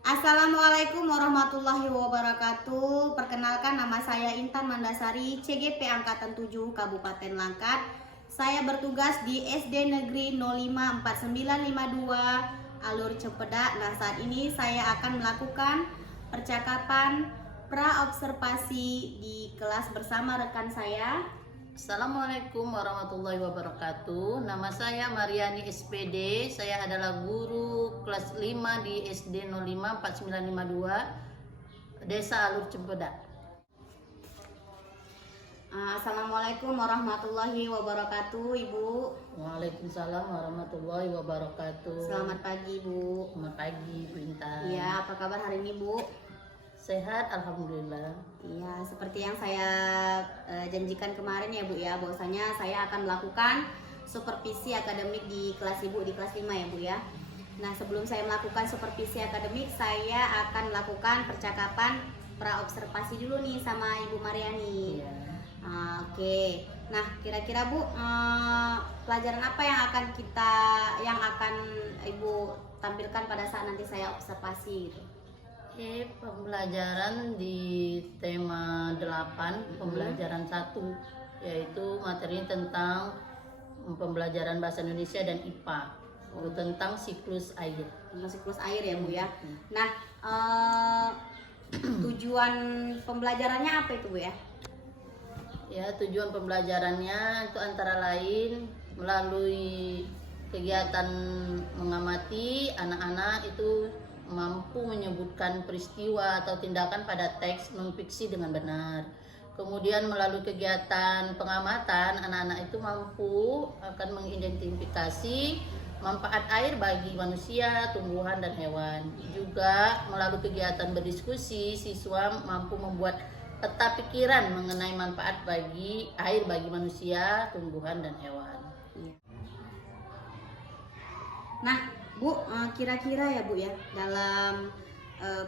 Assalamualaikum warahmatullahi wabarakatuh. Perkenalkan, nama saya Intan Mandasari, CGP Angkatan 7 Kabupaten Langkat. Saya bertugas di SD Negeri 054952 Alur Cempedak. Nah, saat ini saya akan melakukan percakapan pra-observasi di kelas bersama rekan saya. Assalamualaikum warahmatullahi wabarakatuh. Nama saya Mariani SPD. Saya adalah guru kelas 5 di SD 054952 Desa Alur Cempedak. Assalamualaikum warahmatullahi wabarakatuh, Ibu. Waalaikumsalam warahmatullahi wabarakatuh. Selamat pagi, Bu. Selamat pagi, Bu Intan. Iya, apa kabar hari ini, Bu? Sehat, alhamdulillah. Iya, seperti yang saya janjikan kemarin ya, Bu ya, bahwasanya saya akan melakukan supervisi akademik di kelas Ibu di kelas 5 ya, Bu ya. Nah, sebelum saya melakukan supervisi akademik, saya akan melakukan percakapan pra-observasi dulu nih sama Ibu Mariani. Iya. Oke. Nah, kira-kira Bu, pelajaran apa yang akan Ibu tampilkan pada saat nanti saya observasi gitu? Pembelajaran di tema 8, pembelajaran 1, yaitu materi tentang pembelajaran bahasa Indonesia dan IPA, tentang siklus air. Siklus air ya, Bu ya. Nah, tujuan pembelajarannya apa itu, Bu ya? Ya, tujuan pembelajarannya itu antara lain melalui kegiatan mengamati anak-anak itu mampu menyebutkan peristiwa atau tindakan pada teks non-fiksi dengan benar. Kemudian melalui kegiatan pengamatan, anak-anak itu mampu akan mengidentifikasi manfaat air bagi manusia, tumbuhan, dan hewan. Juga melalui kegiatan berdiskusi, siswa mampu membuat peta pikiran mengenai manfaat bagi air bagi manusia, tumbuhan, dan hewan. Nah, Bu, kira-kira ya, Bu ya, dalam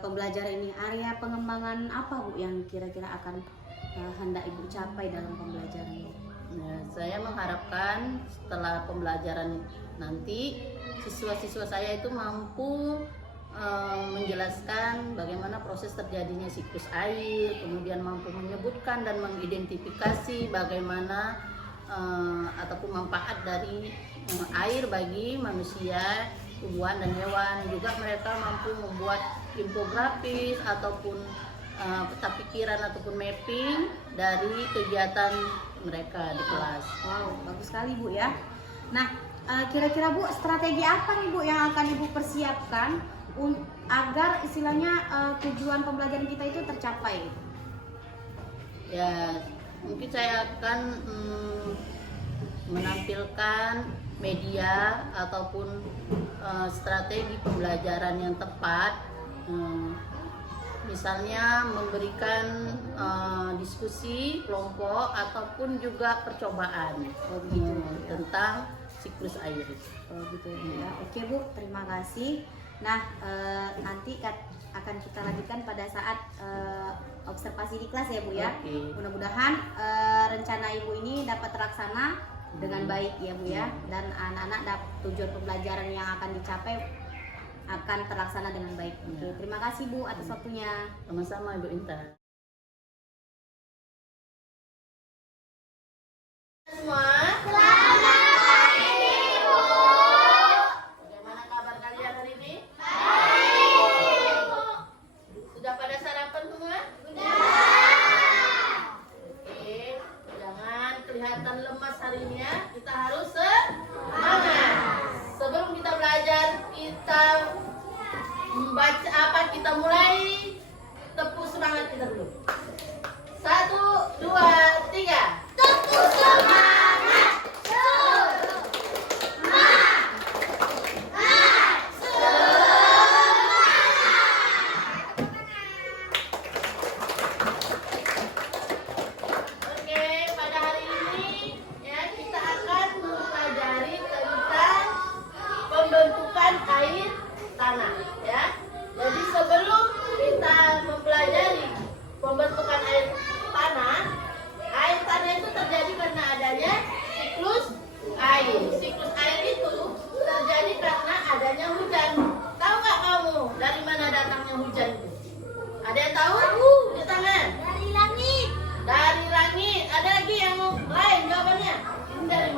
pembelajaran ini area pengembangan apa, Bu, yang kira-kira akan hendak Ibu capai dalam pembelajaran ini? Nah, saya mengharapkan setelah pembelajaran nanti siswa-siswa saya itu mampu menjelaskan bagaimana proses terjadinya siklus air, kemudian mampu menyebutkan dan mengidentifikasi bagaimana ataupun manfaat dari air bagi manusia, tumbuhan, dan hewan. Juga mereka mampu membuat infografis ataupun peta pikiran ataupun mapping dari kegiatan mereka di kelas. Wow, bagus sekali, Bu ya. Nah, kira-kira Bu, strategi apa nih, Bu, yang akan Ibu persiapkan agar istilahnya tujuan pembelajaran kita itu tercapai? Ya, mungkin saya akan menampilkan media ataupun strategi pembelajaran yang tepat, misalnya memberikan diskusi kelompok ataupun juga percobaan tentang siklus air. Gitu ya. Oke, Bu, terima kasih. Nah, nanti akan kita lanjutkan pada saat observasi di kelas ya, Bu ya. Oke. Mudah-mudahan rencana Ibu ini dapat terlaksana dengan baik ya, Bu ya, dan anak-anak tujuan pembelajaran yang akan dicapai akan terlaksana dengan baik. Oke, terima kasih, Bu, atas waktunya. Sama-sama, Ibu Intan. Semua, selamat pagi, Bu. Bagaimana kabar kalian hari ini? Baik, Bu. Sudah pada sarapan semua? Sudah. Oke, jangan kelihatan lemas hari ini ya. Kita harus semangat. Sebelum kita belajar, kita membaca apa? Kita mulai tepuk semangat kita dulu. 1, 2, 3. Tepuk semangat. Oke, pada hari ini ya kita akan mempelajari tentang pembentukan air tanah ya. Jadi sebelum kita mempelajari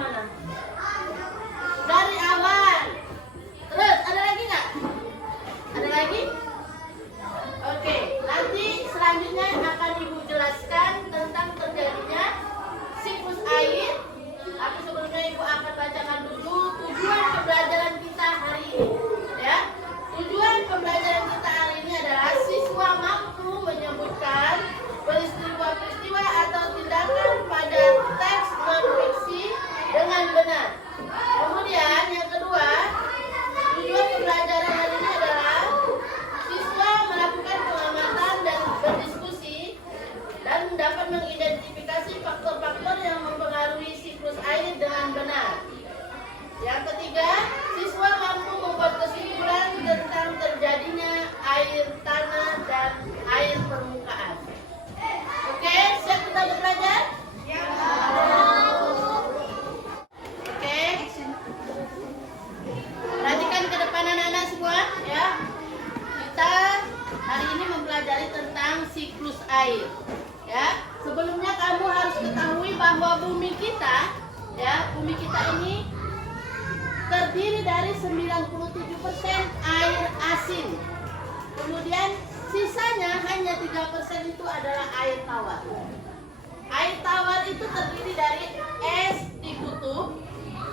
mana? Dari awan. Terus ada lagi nggak? Ada lagi? Oke, nanti selanjutnya akan Ibu jelaskan tentang terjadinya siklus air. Tapi sebelumnya Ibu akan bacakan dulu tujuan pembelajaran kita hari ini. Ya, tujuan pembelajaran kita hari ini adalah siswa mampu menyebutkan peristiwa-peristiwa atau tindakan pada teks non-fiksi dengan benar. Kemudian yang kedua, tujuan pembelajaran hari ini adalah siswa melakukan pengamatan dan berdiskusi dan dapat mengidentifikasi faktor-faktor yang mempengaruhi siklus air dengan benar. Yang ketiga, siswa mampu membuat kesimpulan tentang terjadinya air tanah dan air permukaan. Oke, siap kita belajar? Ya. Oke. Perhatikan ke depan anak-anak semua, ya. Kita hari ini mempelajari tentang siklus air. Ya, sebelumnya kamu harus ketahui bahwa bumi kita, ya, bumi kita ini terdiri dari 97% air asin. Kemudian sisanya hanya 3% itu adalah air tawar. Air tawar itu terdiri dari es di kutub,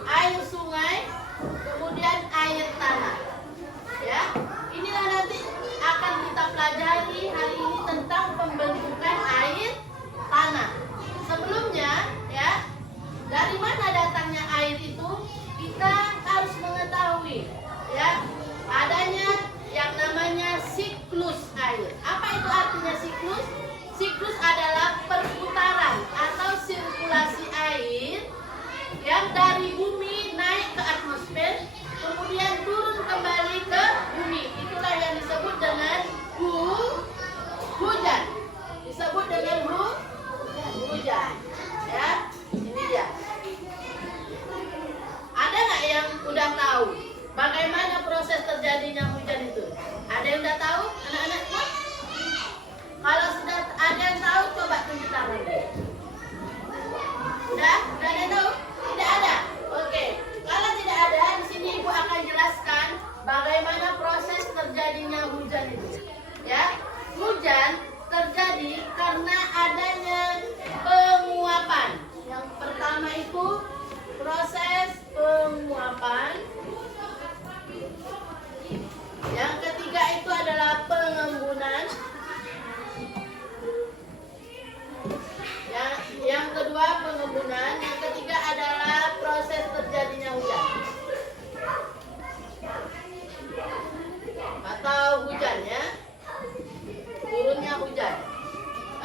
air sungai, kemudian air tanah. Ya, inilah nanti akan kita pelajari hari ini tentang pembentukan air tanah. Sebelumnya, ya, dari mana datangnya air itu? Kita harus mengetahui, ya, adanya yang namanya siklus air. Apa itu artinya siklus? Siklus adalah perputaran atau sirkulasi air yang dari bumi naik ke atmosfer, kemudian turun kembali ke bumi. Itulah yang disebut dengan hujan. Disebut dengan hujan. Ya, ini dia. Ada nggak yang udah tahu bagaimana proses terjadinya hujan itu? Ada yang udah tahu, anak-anak semua? Kalau sudah ada yang tahu, coba tunjuk tangan. Udah? Udah ada yang tahu? Tidak ada? Oke. Kalau tidak ada, di sini Ibu akan jelaskan bagaimana proses terjadinya hujan itu. Ya, hujan terjadi karena adanya penguapan. Yang pertama itu proses penguapan. Yang ketiga itu adalah pengembunan. Yang kedua pengembunan. Yang ketiga adalah proses terjadinya hujan atau hujan, ya, turunnya hujan.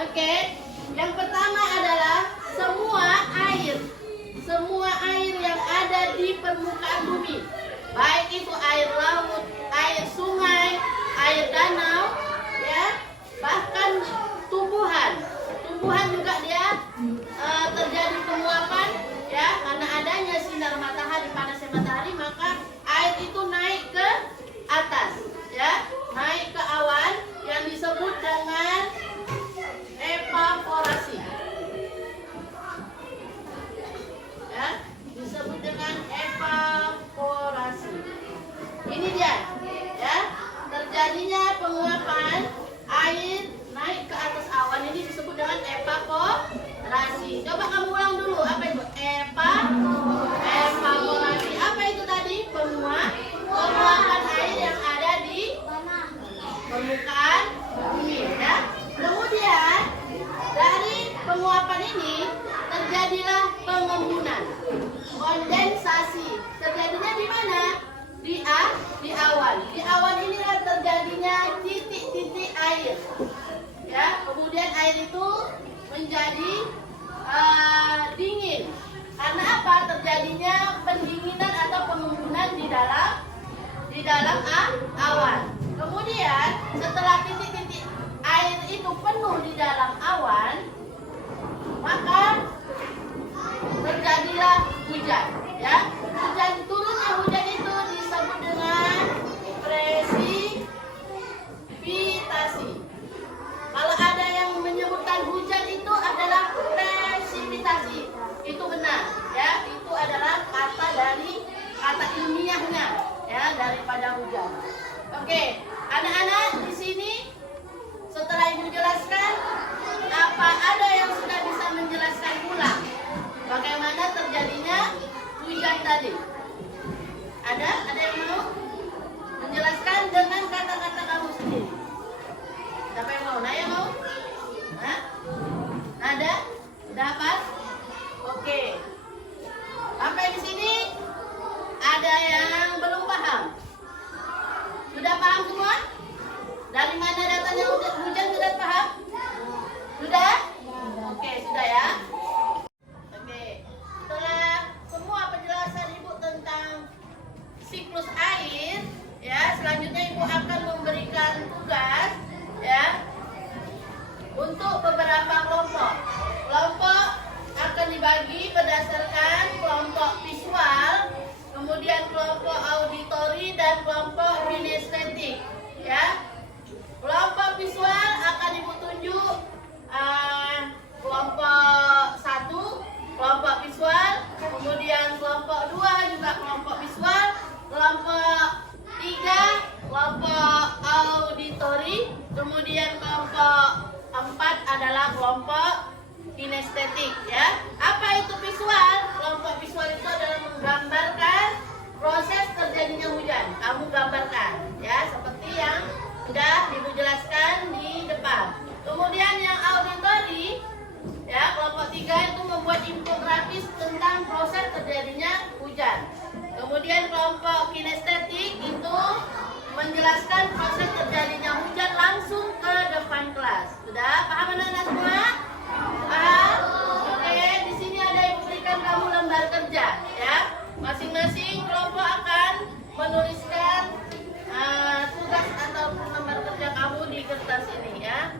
Oke, yang pertama adalah semua air yang ada di permukaan bumi, baik itu air laut, air sungai, air danau, ya, bahkan tumbuhan juga dia terjadi penguapan, ya, karena adanya sinar matahari, panasnya matahari, maka air itu naik ke atas, ya, naik ke awan yang disebut dengan evaporasi. Ya, disebut dengan evaporasi. Ini dia, ya, terjadinya penguapan air naik ke atas awan, ini disebut dengan evaporasi. Coba kamu ulang dulu, apa itu evaporasi? Apa itu tadi? Penguapan air yang ada di permukaan bumi, ya. Kemudian dari penguapan ini terjadilah pengembunan, kondensasi. Terjadinya di mana? Di awan. Di awan inilah terjadinya titik-titik air. Ya, kemudian air itu menjadi dingin. Karena apa? Terjadinya pendinginan atau pengembunan di dalam awan. Kemudian setelah titik-titik air itu penuh di dalam awan, maka terjadilah hujan, ya. Turunnya hujan itu disebut dengan presipitasi. Kalau ada yang menyebutkan hujan itu adalah presipitasi, itu benar, ya. Itu adalah kelompok kinestetik itu menjelaskan proses terjadinya hujan langsung ke depan kelas. Sudah paham anak-anak semua? Paham? Oke, di sini ada yang memberikan kamu lembar kerja, ya. Masing-masing kelompok akan menuliskan tugas ataupun lembar kerja kamu di kertas ini, ya.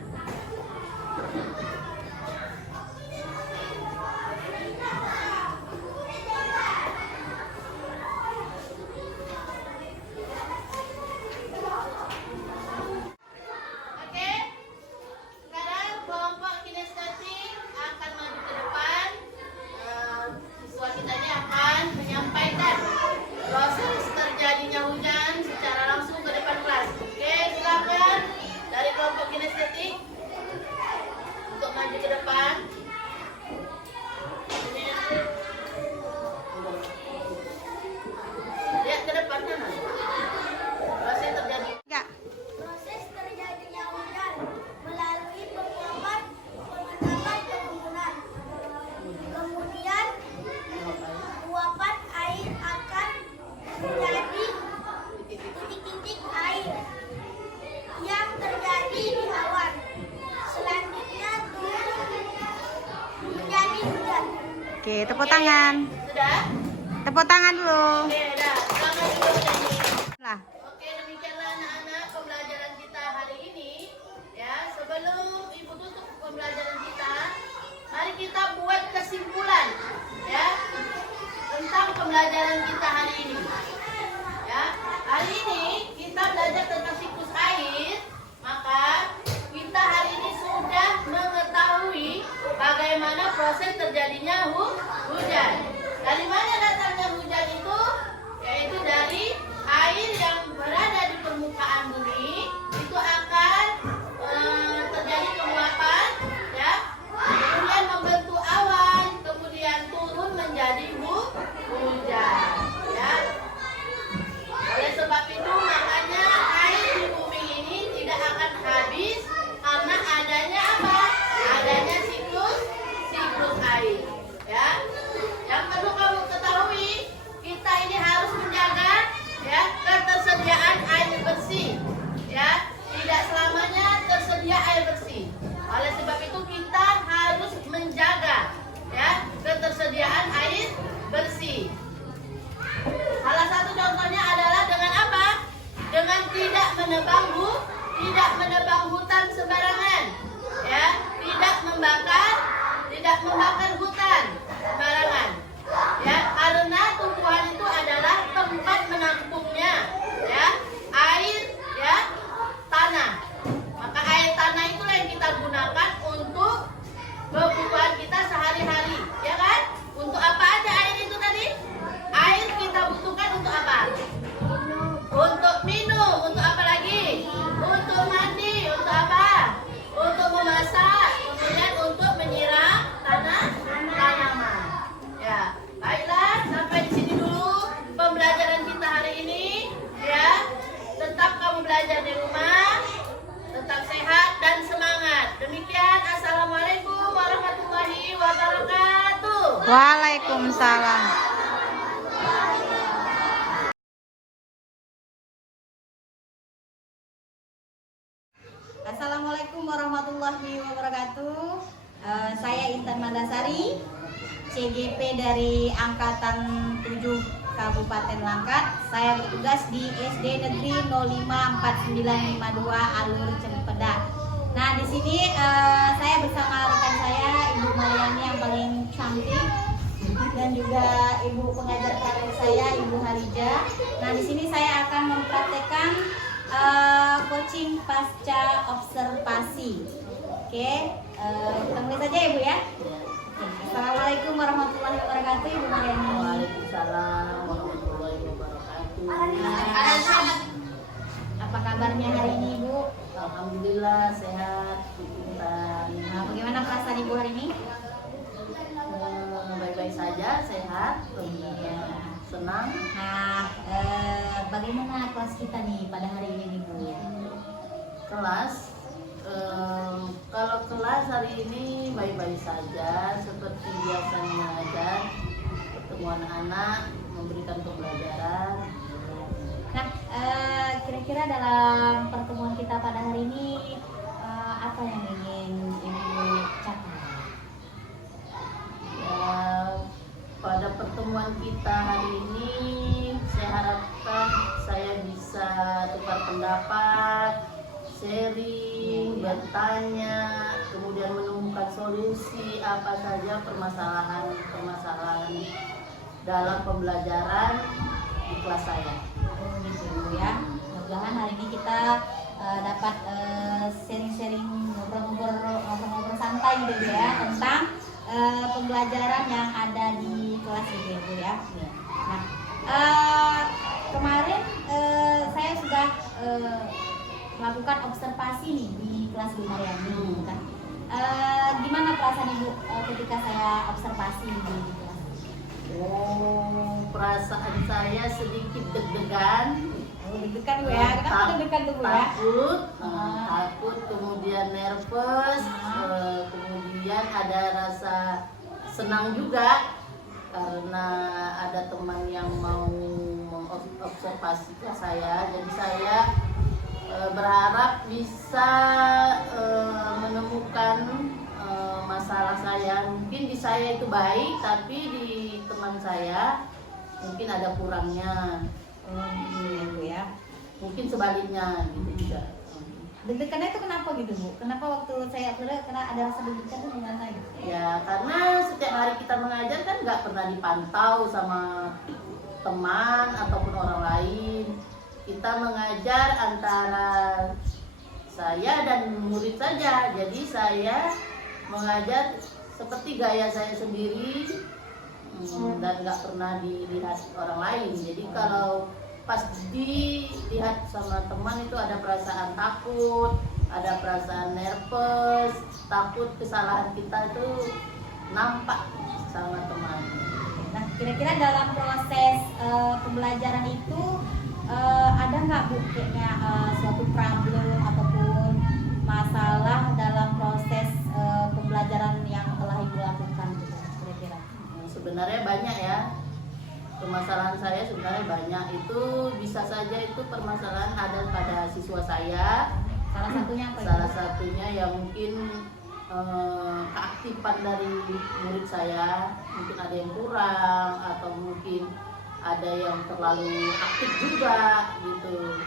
Oke, sekarang kelompok kinestetik akan maju ke depan. Siswa kita ini akan menyampaikan proses terjadinya hujan secara langsung ke depan kelas. Oke, silakan dari kelompok kinestetik untuk maju ke depan. Lihat ke depan sana. Proses terjadi. Ya. Proses terjadinya hujan melalui penguapan pengendapan kegunungan. Kemudian uapan air akan menjadi titik-titik air yang terjadi di awan. Selanjutnya turun menjadi hujan. Oke, tepuk tangan. Sudah? Tepuk tangan dulu. Oke, dah. Selamat dulu nyanyi. Lah. Oke, demikianlah anak-anak pembelajaran kita hari ini. Ya, sebelum Ibu tutup pembelajaran kita, mari kita buat kesimpulan, ya, tentang pembelajaran kita hari ini. Ya, hari ini kita belajar tentang siklus air, maka kita hari ini sudah mengetahui bagaimana proses terjadinya hujan. Dari mana datangnya hujan itu? Yaitu dari air yang berada di permukaan bumi itu akan terjadi penguapan, ya, kemudian membentuk awan, kemudian turun menjadi hujan, ya. Oleh sebab itu makanya air di bumi ini tidak akan habis karena adanya apa? Adanya siklus air, ya. Yang perlu kamu ketahui, kita ini harus menjaga, ya, ketersediaan air bersih, ya. Tidak selamanya tersedia air bersih. Oleh sebab itu kita harus menjaga, ya, ketersediaan air bersih. Salah satu contohnya adalah dengan apa? Dengan tidak menebang hutan sembarangan, ya, tidak membakar hutan sembarangan, ya, karena tumbuhan itu adalah tempat menampungnya, ya, air, ya, tanah. Maka air tanah itulah yang kita gunakan untuk kebutuhan kita sehari-hari, ya kan? Untuk apa aja air itu tadi? Air kita butuhkan untuk apa? Untuk minum, untuk apa lagi? Untuk mandi, untuk apa? Untuk memasak, kemudian untuk menyiram tanaman. Ya, baiklah, sampai di sini dulu pembelajaran kita hari ini, ya. Tetap kamu belajar di rumah, tetap sehat dan semangat. Demikian, assalamualaikum warahmatullahi wabarakatuh. Waalaikumsalam. Assalamualaikum warahmatullahi wabarakatuh. Saya Intan Mandasari, CGP dari Angkatan 7 Kabupaten Langkat. Saya bertugas di SD Negeri 054952 Alur Cempedak. Nah, di sini saya bersama rekan saya Ibu Mariani yang paling cantik dan juga Ibu pengajar praktek saya Ibu Harija. Nah, di sini saya akan mempraktekkan coaching pasca observasi. Oke, kita mulai saja Ibu ya. Assalamualaikum warahmatullahi wabarakatuh, Ibu Mariani. Waalaikumsalam warahmatullahi wabarakatuh. Apa kabarnya hari ini Ibu? Alhamdulillah sehat, Intan. Nah, bagaimana perasaan Ibu hari ini? Baik-baik saja, sehat, senang. Nah, bagaimana kelas kita nih pada hari ini Ibu? Kelas, kalau kelas hari ini baik-baik saja, seperti biasa mengajar, ketemu anak-anak, memberikan pembelajaran. kira-kira dalam pertemuan kita pada hari ini apa yang ingin Ibu capai? Ya, pada pertemuan kita hari ini saya harapkan saya bisa tukar pendapat, sharing, bertanya, kemudian menemukan solusi apa saja permasalahan dalam pembelajaran di kelas saya. Gitu ya. Mudah-mudahan hari ini kita dapat sharing-sharing, ngobrol-ngobrol santai gitu ya tentang pembelajaran yang ada di kelas itu ya Bu ya. Nah, kemarin saya sudah melakukan observasi nih di kelas Bu Mariani kan. Gimana perasaan Ibu ketika saya observasi di kelas? Oh, perasaan saya sedikit deg-degan. Deg-degan Bu ya. Kenapa deg-degan tuh Bu ya? Takut, kemudian nervous, kemudian ada rasa senang juga karena ada teman yang mau mengobservasi saya. Jadi saya berharap bisa menemukan masalah saya. Mungkin di saya itu baik, tapi di teman saya mungkin ada kurangnya. Iya Bu ya. Mungkin sebaliknya gitu juga. Deg-degannya itu kenapa gitu Bu? Kenapa waktu saya karena ada rasa deg-degan itu gimana gitu? Ya karena setiap hari kita mengajar kan nggak pernah dipantau sama teman ataupun orang lain. Kita mengajar antara saya dan murid saja. Jadi saya mengajar seperti gaya saya sendiri dan nggak pernah dilihat orang lain. Jadi kalau pas dilihat sama teman itu ada perasaan takut, ada perasaan nervous, takut kesalahan kita itu nampak sama teman. Nah, kira-kira dalam proses pembelajaran itu ada nggak Bu kayaknya suatu problem ataupun masalah dalam proses pembelajaran yang telah Ibu lakukan gitu kira-kira? Sebenarnya banyak ya. Permasalahan saya sebenarnya banyak. Itu bisa saja itu permasalahan ada pada siswa saya. Salah satunya apa? Salah satunya yang mungkin keaktifan dari murid saya mungkin ada yang kurang atau mungkin ada yang terlalu aktif juga gitu.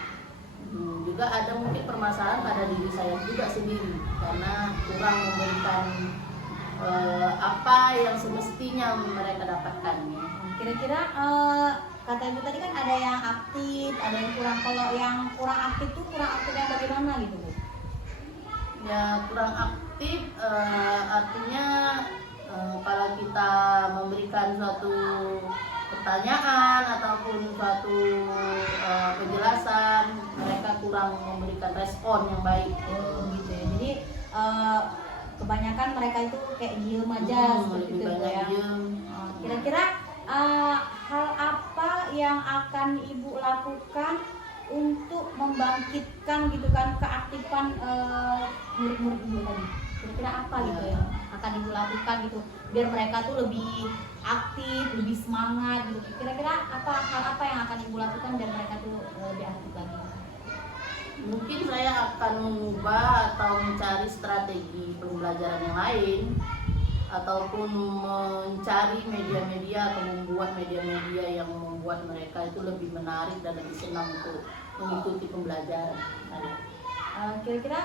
Juga ada mungkin permasalahan pada diri saya juga sendiri karena kurang memberikan apa yang semestinya mereka dapatkan. Kira-kira kata Ibu tadi kan ada yang aktif, ada yang kurang. Kalau yang kurang aktif tuh kurang aktif yang bagaimana gitu Bu? Ya kurang aktif artinya kalau kita memberikan suatu pertanyaan ataupun suatu penjelasan mereka kurang memberikan respon yang baik. Gitu ya. Jadi kebanyakan mereka itu kayak diem aja seperti lebih itu banyak ya. diem. Kira-kira hal apa yang akan Ibu lakukan untuk membangkitkan gitu kan keaktifan murid-murid Ibu tadi? Kira-kira apa gitu yang akan Ibu lakukan gitu biar mereka tuh lebih aktif, lebih semangat gitu. Kira-kira hal apa yang akan Ibu lakukan biar mereka tuh lebih aktif lagi? Mungkin saya akan mengubah atau mencari strategi pembelajaran yang lain ataupun mencari media-media atau membuat media-media yang membuat mereka itu lebih menarik dan lebih senang untuk mengikuti pembelajaran. Kira-kira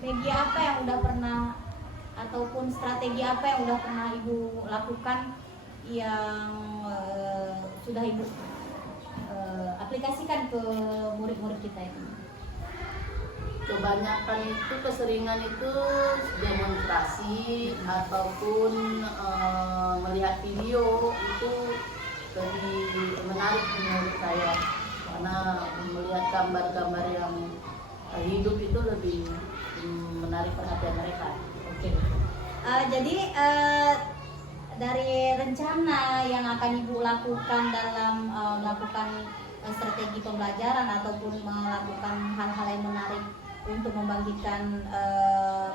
media apa yang udah pernah ataupun strategi apa yang udah pernah Ibu lakukan yang sudah Ibu aplikasikan ke murid-murid kita itu? Kebanyakan itu keseringan itu demonstrasi ataupun melihat video itu lebih menarik menurut saya karena melihat gambar-gambar yang hidup itu lebih menarik perhatian mereka. Oke. Jadi dari rencana yang akan Ibu lakukan dalam melakukan strategi pembelajaran ataupun melakukan hal-hal yang menarik untuk membangkitkan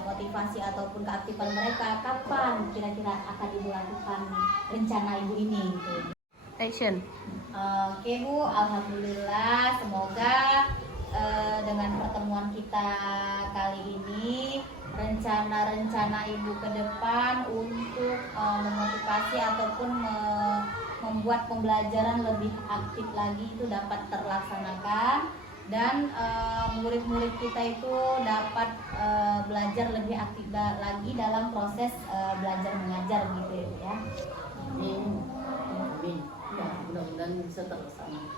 motivasi ataupun keaktifan mereka, kapan kira-kira akan Ibu lakukan rencana Ibu ini? Gitu? Action. Oke Bu, alhamdulillah. Semoga dengan pertemuan kita kali ini rencana-rencana Ibu ke depan untuk memotivasi ataupun membuat pembelajaran lebih aktif lagi itu dapat terlaksanakan dan murid-murid kita itu dapat belajar lebih aktif lagi dalam proses belajar mengajar gitu ya. Amin. Amin. Ya, mudah-mudahan bisa terlaksana.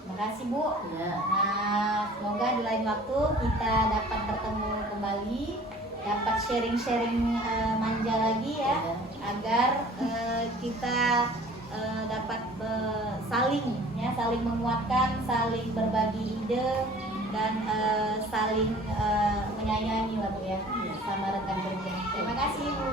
Terima kasih Bu. Ya. Nah, semoga di lain waktu kita dapat bertemu kembali, dapat sharing-sharing manja lagi ya, Ya. agar kita dapat saling menguatkan, saling berbagi ide dan saling menyayangi lah Bu ya sama rekan kerja. Terima kasih Bu.